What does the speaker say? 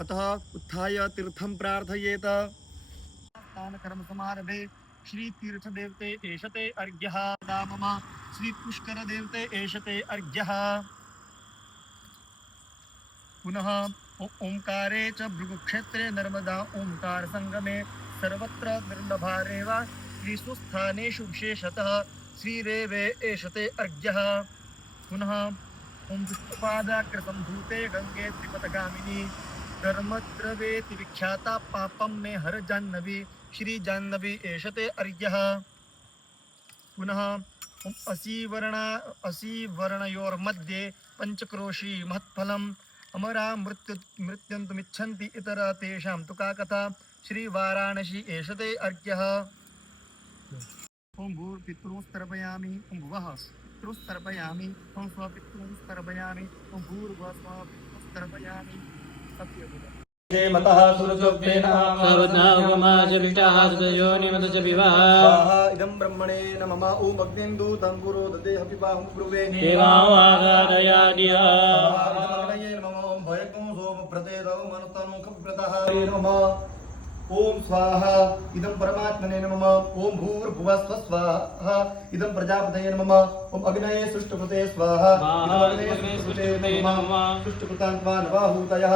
अतः उत्थाय तीर्थं प्रार्थयेत। स्नानकर्म समारभे श्री तीर्थ देवते एषते अर्घ्यः। मम श्री पुष्कर देवते एषते अर्घ्यः। पुनः ओंकारे च भृगुक्षेत्रे नर्मदा ओंकार संगमे सर्वत्र निर्लभारेव त्रिषु स्थानेषु विशेषतः श्रीरेवे एषते अर्घ्यः। पुनः ओं विष्णुपादाग्रसंभूते गंगे त्रिपथगामिनी धर्मद्रवेति विख्याता पापं मे हर जाह्नवी श्री जाह्नवी एषते अर्घ्यः। पुनः असीवर्णयोर्मध्ये पंचक्रोशी महत्फलम् अमरा मृत्युन्तुमिच्छन्ति इतर तेषां तु का कथा श्री वाराणसी एषते अर्घ्यः। ओं भूर्पितॄंस्तर्पयामि ओं भुवः पितॄंस्तर्पयामि ओं स्वपितॄंस्तर्पयामि ओं भूर्भुवः स्वपितॄंस्तर्पयामि। मतः सुरजोक्तेन सर्वज्ञागमाचलिष्टाः सुतयोनिमत च विवाह इदं ब्रह्मणे नमः। ॐ अग्निन्दूतं पुरोदते हविबाहुं ब्रुवे देवावागादयादिह इदमग्नये नमः। ॐ भयकं सोमप्रतेदौ मनतनु कपिप्रतः नमः। ओम स्वाहा इदं परमात्मने नमः। ओम भूर्भुवः स्वः स्वाहा इदं प्रजापतये नमः। ओम अग्नये सुष्टुकृते स्वाहा इदं अग्नये सुष्टुकृते नमः। सुष्टुकृतान् त्वा नवाहूतयः।